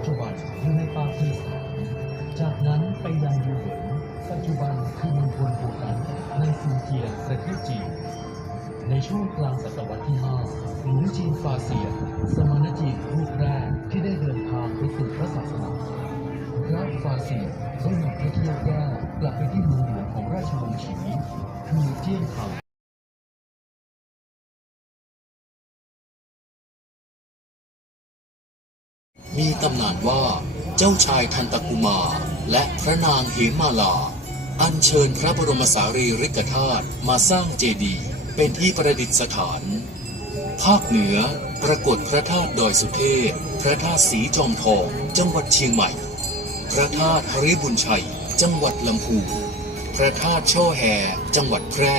จจุบันอยู่ในปากีสถานจากนั้นไปยังยูเหวนปัจจุบันคือมณฑลโฮตันในซินเจียงประเทศจีน ในช่วงกลางศตวรรษที่5หลวงจีนฟาเซีย สมณจีนรูปแรกที่ได้เดินทางไปสู่พระศาสนาพระฟาเซียได้นำพระเทียบแก้วกลับไปที่เมืองหลวงของราชวงศ์ฉีคือเจียนถัง มีตำนานว่าเจ้าชายทันตกุมาและพระนางเหมาลา อัญเชิญพระบรมสารีริกธาตุมาสร้างเจดีย์เป็นที่ประดิษฐาน ภาคเหนือปรากฏพระธาตุดอยสุเทพ พระธาตุสีจอมทอง จังหวัดเชียงใหม่ พระธาตุหริบุญชัย จังหวัดลำพูน พระธาตุช่อแฮจังหวัดแพร่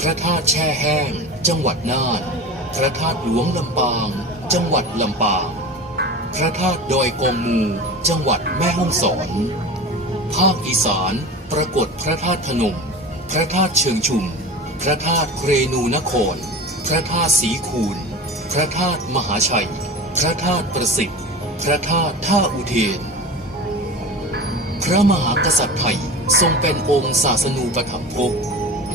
พระธาตุแช่แห้ง จังหวัดน่าน พระธาตุหลวงลำปาง จังหวัดลำปาง พระธาตุดอยกองมูจังหวัดแม่ฮ่องสอน ภาคอีสานปรากฏพระธาตุพนม พระธาตุเชิงชุม พระธาตุเรนูนคร พระธาตุสีคูนพระธาตุมหาชัย พระธาตุประสิทธิ์พระธาตุท่าอุเทน พระมหากษัตริย์ไทยทรงเป็นองค์ศาสนูปถัมภก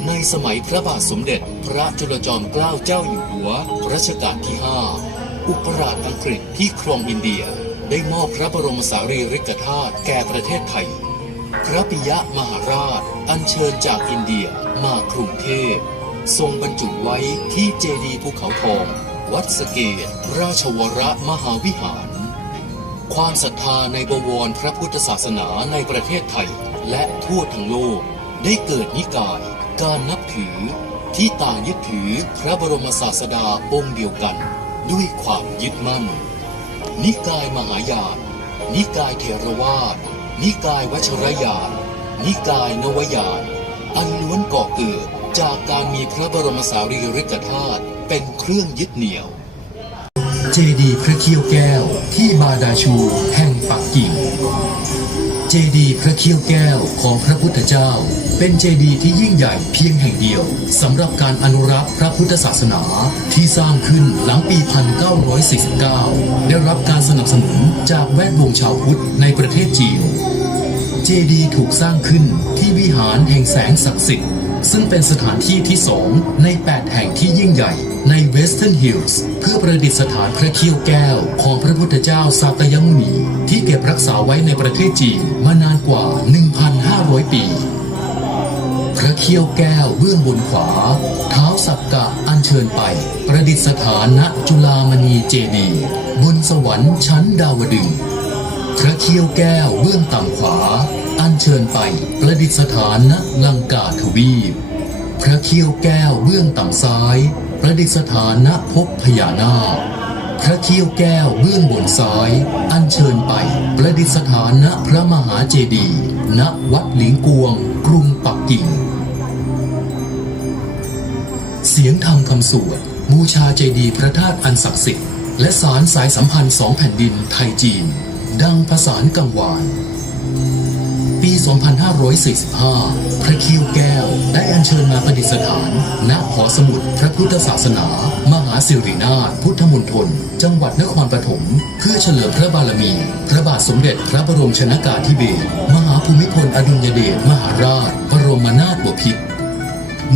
ในสมัยพระบาทสมเด็จพระจุลจอมเกล้าเจ้าอยู่หัวรัชกาลที่5 อุปราชอังกฤษที่ครองอินเดียได้มอบพระบรมสารีริกธาตุแก่ประเทศไทย พระปิยะมหาราช อัญเชิญจากอินเดียมากรุงเทพ ทรงบรรจุไว้ที่เจดีย์ภูเขาทอง วัดสเกต ราชวรมหาวิหาร ความศรัทธาในบวรพระพุทธศาสนาในประเทศไทยและทั่วทั้งโลก ได้เกิดนิกาย การนับถือที่ต่างยึดถือพระบรมศาสดาองค์เดียวกัน ด้วยความยึดมั่น นิกายมหายาน นิกายเทรวาสนิกายวัชรยาน นิกายนวยาน อันล้วนก่อเกิดจากการมีพระบรมสารีริกธาตุเป็นเครื่องยึดเหนี่ยว เจดีย์พระเขี้ยวแก้วที่บาดาชูแห่งปักกิ่ง เจดีย์พระเขี้ยวแก้วของพระพุทธเจ้า เป็นเจดีย์ที่ยิ่งใหญ่เพียงแห่งเดียวสำหรับการอนุรักษ์พระพุทธศาสนาที่สร้างขึ้นหลังปี 1949 ได้รับการสนับสนุนจากแวดวงชาวพุทธในประเทศจีน เจดีย์ถูกสร้างขึ้นที่วิหารแห่งแสงศักดิ์สิทธิ์ ซึ่งเป็นสถานที่ที่สองใน 8 แห่งที่ยิ่งใหญ่ในเวสเทิร์นฮิลส์เพื่อประดิษฐานพระเขี้ยวแก้ว ของพระพุทธเจ้าสาตยมุนี ที่เก็บรักษาไว้ในประเทศจีนมานานกว่า 1,500 ปี พระเขี้ยวแก้วเบื้องบนขวา เท้าสักกะอัญเชิญไป ประดิษฐานณจุลามณีเจดี บนสวรรค์ชั้นดาวดึง พระเขี้ยวแก้วเบื้องต่ำขวา อัญเชิญไปประดิษฐานณลังกาทวีป พระเขี้ยวแก้วเบื้องต่ำซ้าย ประดิษฐานณภพพญานาค พระเขี้ยวแก้วเบื้องบนซ้าย อัญเชิญไปประดิษฐานณพระมหาเจดีย์ณวัดหลิงกวง กรุงปักกิ่ง เสียงธรรมคำสวดบูชาเจดีย์พระธาตุอันศักดิ์สิทธิ์และสารสายสัมพันธ์สองแผ่นดินไทยจีน ดังประสานกังวาน ปี 2545 พระคิวแก้วได้อัญเชิญมาประดิษฐาน ณ หอสมุดพระพุทธศาสนา มหาสิรินาถพุทธมณฑล จังหวัดนครปฐม เพื่อเฉลิมพระบารมี พระบาทสมเด็จพระบรมชนากาธิเบศร มหาภูมิพลอดุลยเดชมหาราช บรมนาถบพิตร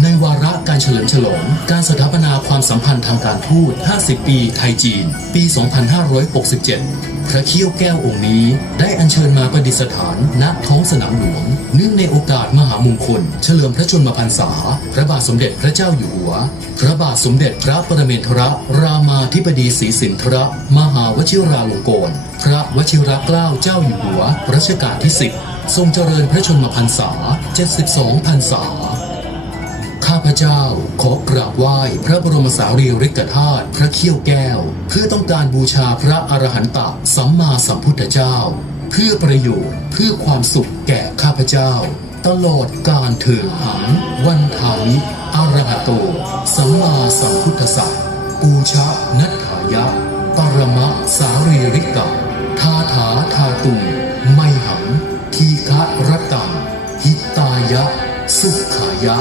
ในวาระการเฉลิมฉลอง การสถาปนาความสัมพันธ์ทางการทูต 50 ปีไทยจีน ปี 2567 พระเขี้ยวแก้วองค์นี้ได้อัญเชิญมาประดิษฐานณท้องสนามหลวง เนื่องในโอกาสมหามงคล เฉลิมพระชนมพรรษา พระบาทสมเด็จพระเจ้าอยู่หัว พระบาทสมเด็จพระปรเมนทรรามาธิบดีศรีสินทรมหาวชิราลงกรณพระวชิรเกล้าเจ้าอยู่หัวรัชกาลที่ 10 ทรงเจริญพระชนมพรรษา 72 พรรษาาพเจ้า ขอกราบไหว้พระบรมสารีริกธาตุพระเขี้ยวแก้ว เพื่อต้องการบูชาพระอรหันต์สัมมาสัมพุทธเจ้า เพื่อประโยชน์เพื่อความสุขแก่ข้าพเจ้า ตลอดการเถิดหังวันถานิอรหโต สัมมาสัมพุทธสัพปูชะนัทถายะ ปรมะสารีริกะทาถาทาตุมไม่หังทีฆะรตังหิตายะ สุขายะ